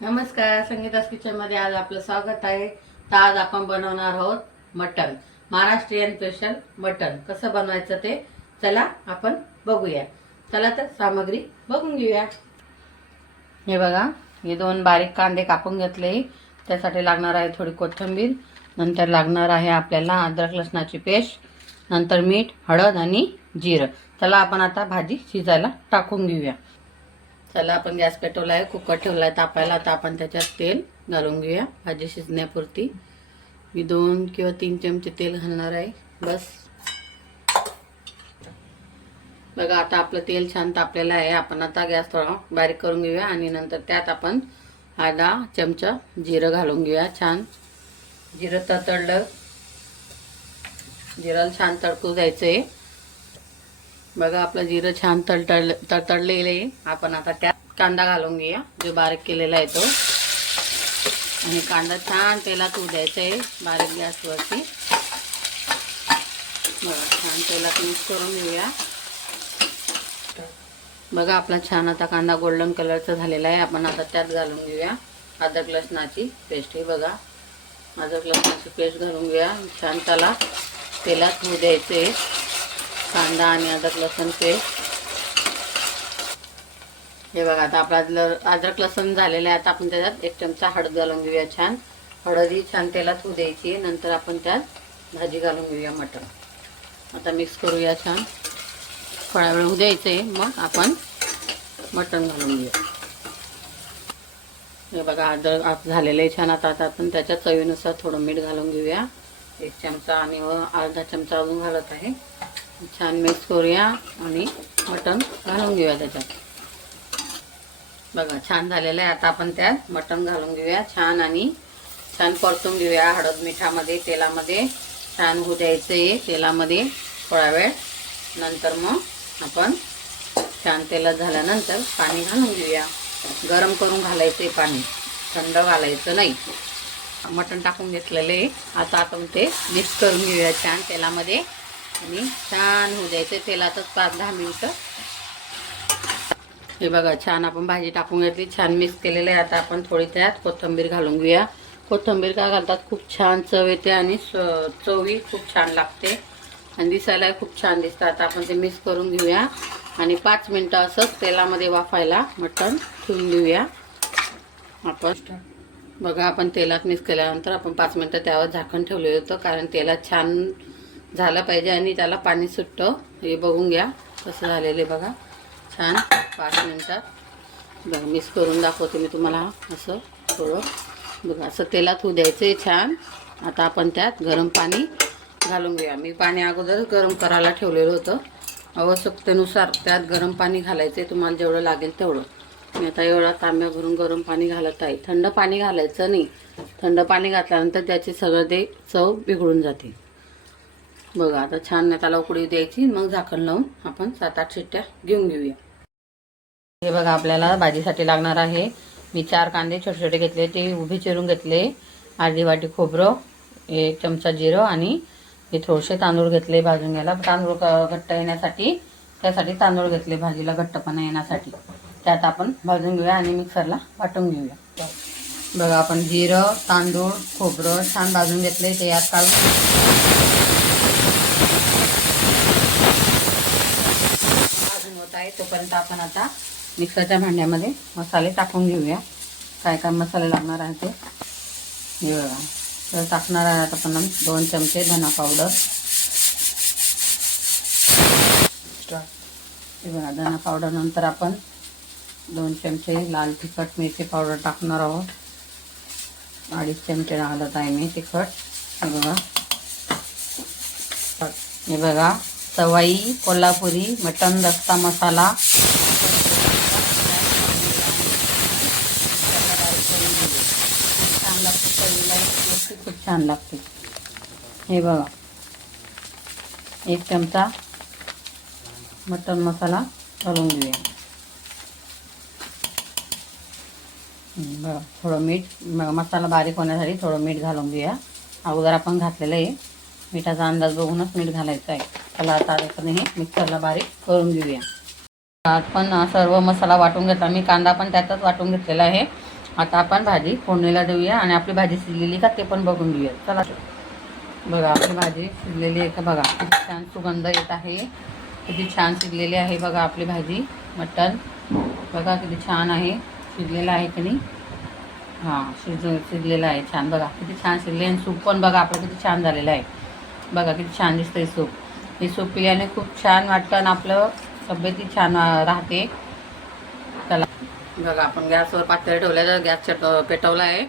नमस्कार, संगीता's किचनमध्ये आज आपलं स्वागत आहे. तर आज आपण बनवणार आहोत मटण, महाराष्ट्रीयन स्पेशल मटण. कसं बनवायचं ते चला आपण बघूया. चला तर सामग्री बघून घेऊया. हे बघा, हे 2 बारीक कांदे कापून घेतले. त्यासाठी लागणार आहे थोडी कोथिंबीर, नंतर लागणार आहे आपल्याला अद्रक लसणाची पेस्ट, नंतर मीठ, हळद आणि जिरं. चला आपण आता भाजी शिजायला टाकून घेऊया. चला आपण गॅस पेटवला आहे, कुकर ठेवला आहे तापायला. आता आपण त्याच्यात तेल घालून घेऊया भाजी शिजण्यापुरती. मी 2 किंवा 3 चमचे तेल घालणार आहे बस. बघा आता आपलं तेल छान तापलेलं आहे. आपण आता गॅस थोडा बारीक करून घेऊया आणि नंतर त्यात आपण अर्धा चमचा जिरं घालून घेऊया. छान जिरं तडतडलं, जिराला छान तडकू द्यायचं आहे. बघा आपलं जिरं छान तडतडलेलं आहे. आपण आता त्यात कांदा घालून घेऊया जो बारीक केलेला आहे तो. आणि कांदा छान तेलात होऊ द्यायचा आहे बारीक गॅसवरती. बघा छान तेलात मिक्स करून घेऊया. बघा आपला छान आता कांदा गोल्डन कलरचा झालेला आहे. आपण आता त्यात घालून घेऊया अद्रक लसणाची पेस्ट. हे बघा अद्रक लसणाची पेस्ट घालून घेऊया. छान त्याला तेलात होऊ द्यायचे कांदा आणि अद्रक लसूण पेस्ट. हे बघा आता आपला अद्रक लसूण झालेलं आहे. आता आपण त्याच्यात 1 चमचा हळद घालून घेऊया. छान हळद ही छान तेलात होऊ द्यायची. नंतर आपण त्यात भाजी घालून घेऊया मटण. आता मिक्स करूया छान, थोडा वेळ होऊ द्यायचं आहे. मग आपण मटण घालून घेऊया. हे बघा अद्रक झालेलं आहे छान. आता आपण त्याच्या चवीनुसार थोडं मीठ घालून घेऊया. 1 चमचा आणि अर्धा चमचा अजून घालत आहे. छान मिक्स करूया आणि मटण घालून घेऊया त्याच्यात. बघा छान झालेलं आहे. आता आपण त्यात मटण घालून घेऊया छान आणि छान परतून घेऊया. हळद मिठामध्ये तेलामध्ये छान होऊ द्यायचं तेलामध्ये थोडा वेळ. नंतर मग आपण छान तेलात झाल्यानंतर पाणी घालून घेऊया. गरम करून घालायचं पाणी, थंड घालायचं नाही. मटण टाकून घेतलेले आता आपण ते मिक्स करून घेऊया छान तेलामध्ये आणि छान होऊ द्यायचं तेलातच 5-10 मिनिटं. हे बघा छान आपण भाजी टाकून घेतली, छान मिक्स केलेलं आहे. आता आपण थोडी त्यात कोथिंबीर घालून घेऊया. कोथिंबीर का घालतात खूप छान चव येते आणि चवही खूप छान लागते आणि दिसायला खूप छान दिसतं. आता आपण ते मिक्स करून घेऊया आणि 5 मिनिटं असंच तेलामध्ये वाफायला मटण ठेवून घेऊया आपण. बघा आपण तेलात मिक्स केल्यानंतर आपण 5 मिनिटं त्यावर झाकण ठेवलेलं होतं, कारण तेलात छान झालं पाहिजे आणि त्याला पाणी सुटतं. हे बघून घ्या कसं झालेलं आहे बघा छान 5 मिनिटात. बघा मिक्स करून दाखवते मी तुम्हाला. असं थोडं बघा असं तेलात होऊ द्यायचं छान. आता आपण त्यात गरम पाणी घालून घेऊया. मी पाणी अगोदर गरम करायला ठेवलेलं होतं. आवश्यकतेनुसार त्यात गरम पाणी घालायचं आहे, तुम्हाला जेवढं लागेल तेवढं. मी आता एवढा तांब्या भरून गरम पाणी घालत आहे. थंड पाणी घालायचं नाही, थंड पाणी घातल्यानंतर त्याचे सगळं ते चव बिघडून जाते. बघा आता छान त्याला उकळी द्यायची, मग झाकण लावून आपण 7-8 शिट्ट्या घेऊन घेऊया. हे बघा आपल्याला भाजीसाठी लागणार आहे. मी 4 कांदे छोटे छोटे घेतले, ते उभे चिरून घेतले. अर्धी वाटी खोबरं, 1 चमचा जिरं आणि हे थोडेसे तांदूळ घेतले भाजून घ्यायला. तांदूळ घट्ट येण्यासाठी, त्यासाठी तांदूळ घेतले भाजीला घट्टपणा येण्यासाठी. त्यात आपण भाजून घेऊया आणि मिक्सरला वाटून घेऊया. बघा आपण जिरं, तांदूळ, खोबरं छान भाजून घेतले, ते यात काढून भाजून होत आहे. तोपर्यंत आपण आता मिक्सरच्या भांड्यामध्ये मसाले टाकून घेऊया. काय काय मसाले लागणार आहे ते हे बघा. तर टाकणार आहे आता आपण 2 चमचे धना पावडर. हे बघा धना पावडर. नंतर आपण 2 चमचे लाल तिखट मिरची पावडर टाकणार आहोत. 2.5 चमचे घालत आहे मी तिखट. हे बघा, हे बघा सवाई कोल्हापुरी मटण रस्सा मसाला. छान लागते चवीला, खूप छान लागते. हे बघा 1 चमचा मटण मसाला घालून घेऊया. बघा थोडं मीठ, मसाला बारीक होण्यासाठी थोडं मीठ घालून घेऊया. अगोदर आपण घातलेलं आहे, मिठाचा अंदाज बघूनच मीठ घालायचं आहे. त्याला आता आपण हे मिक्सरला बारीक करून घेऊया. आपण सर्व मसाला वाटून घेतला. मी कांदा पण त्यातच वाटून घेतलेला आहे. आता आपण भाजी फोडणीला देऊया आणि आपली भाजी शिजलेली का ते पण बघून घेऊया. चला बघा आपली भाजी शिजलेली आहे का बघा. किती छान सुगंध येत आहे. किती छान शिजलेली आहे बघा आपली भाजी. मटण बघा किती छान आहे. शिजलेलं आहे की नाही. हां शिजलेलं आहे छान बघा. किती छान शिजले आणि सूप पण बघा आपलं किती छान झालेलं आहे. बघा किती छान दिसतंय सूप. हे सूप पिल्याने खूप छान वाटतं आणि आपलं तब्येती छान राहते. चला बघा आपण गॅसवर पातेलं ठेवलं तर गॅस पेटवला आहे.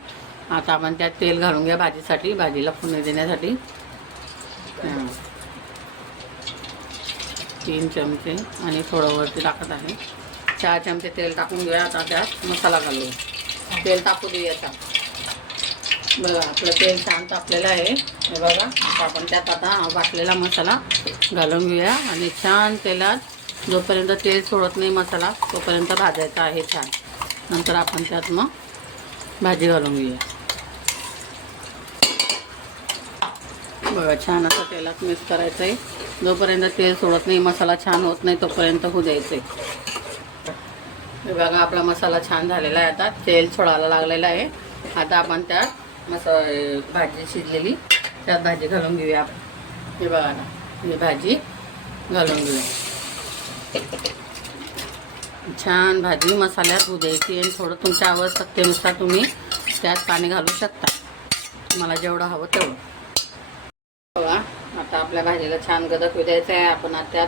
आता आपण त्यात तेल घालून घ्या भाजीसाठी, भाजीला फोडणी देण्यासाठी. 3 चमचे आणि थोडं वरती टाकत आहे. 4 चमचे तेल टाकून घेऊया. आता त्यात मसाला घालूया. तेल टाकू देऊया आता. बघा आपलं तेल छान तापलेलं आहे. हे बघा आता आपण त्यात आता वाटलेला मसाला घालून घेऊया आणि छान तेलात जोपर्यंत तेल सोडत नाही मसाला तोपर्यंत भाजायचा आहे छान. नंतर आपण त्यात मग भाजी घालून घेऊया. बघा छान असं तेलात मिक्स करायचं आहे. जोपर्यंत तेल सोडत नाही मसाला छान होत नाही तोपर्यंत होऊ द्यायचं आहे. बघा आपला मसाला छान झालेला आहे. आता तेल सोडायला लागलेलं आहे. आता आपण त्यात भाजी शिजलेली त्यात भाजी घालून घेऊया आपण. हे बघा ना ही भाजी घालून घेऊया. छान भाजी मसाल्यात होऊ द्यायची आणि थोडं तुमच्या आवश्यकतेनुसार तुम्ही त्यात पाणी घालू शकता. तुम्हाला जेवढं हवं तेवढं. बघा आता आपल्या भाजीला छान गदक होऊ द्यायचं आहे. आपण आता त्यात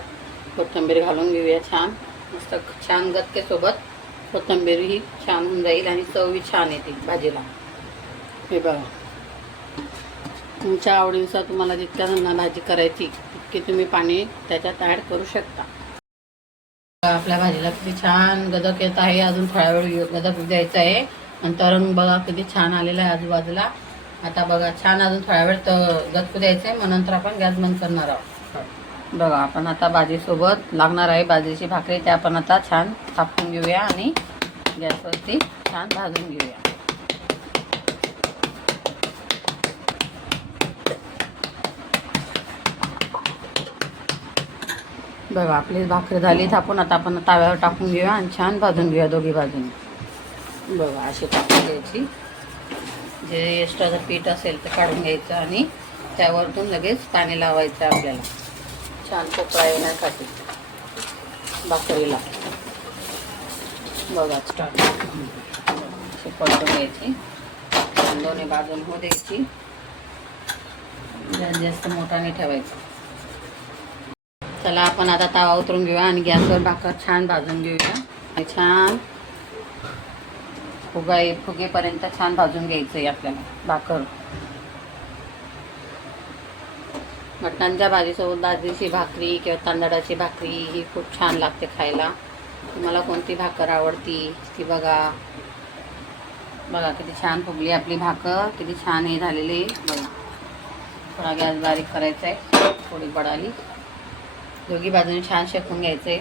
कोथिंबीर घालून घेऊया. छान मस्त छान गदकेसोबत कोथिंबीर ही छान होऊन जाईल आणि चवही छान येते भाजीला. हे बघा तुमच्या आवडीनुसार तुम्हाला जितक्या जणांना भाजी करायची तितकी तुम्ही पाणी त्याच्यात ॲड करू शकता. आपल्या भाजीला किती छान गदक येत आहे. अजून थोडा वेळ गदक द्यायचं आहे. नंतर बघा किती छान आलेलं आहे आजूबाजूला. आता बघा छान अजून थोडा वेळ गदकू द्यायचं आहे. मग नंतर आपण गॅस बंद करणार आहोत. बघा आपण आता भाजीसोबत लागणार आहे बाजरीची भाकरी. ते आपण आता छान थापून घेऊया आणि गॅसवरती छान भाजून घेऊया. बघा आपली भाकरी झाली थापून. आता आपण ताव्यावर टाकून घेऊया आणि छान भाजून घेऊया दोघी बाजूने. बघा अशी टाकून घ्यायची. जे एक्स्ट्राचं पीठ असेल ते काढून घ्यायचं आणि त्यावरतून लगेच पाणी लावायचं आपल्याला छान पोकळा येण्यासाठी भाकरीला. बघा स्टार्ट अशी परतून घ्यायची. दोन्ही बाजून होऊ द्यायची. जास्त मोठा नाही ठेवायचा. चला आपण आता तवा उतरून घेऊया आणि गॅसवर भाकर छान भाजून घेऊया. छान फुगेपर्यंत छान भाजून घ्यायचं आहे आपल्याला भाकर. मटणाच्या भाजीसोबत बाजरीची भाकरी किंवा तांदळाची भाकरी ही खूप छान लागते खायला. तुम्हाला कोणती भाकर आवडती ती बघा. बघा किती छान फुगली आपली भाकर. किती छान हे झालेली बघा. थोडा गॅस बारीक करायचा आहे. थोडी बडाली दोघी बाजूने छान शेकून घ्यायचं आहे.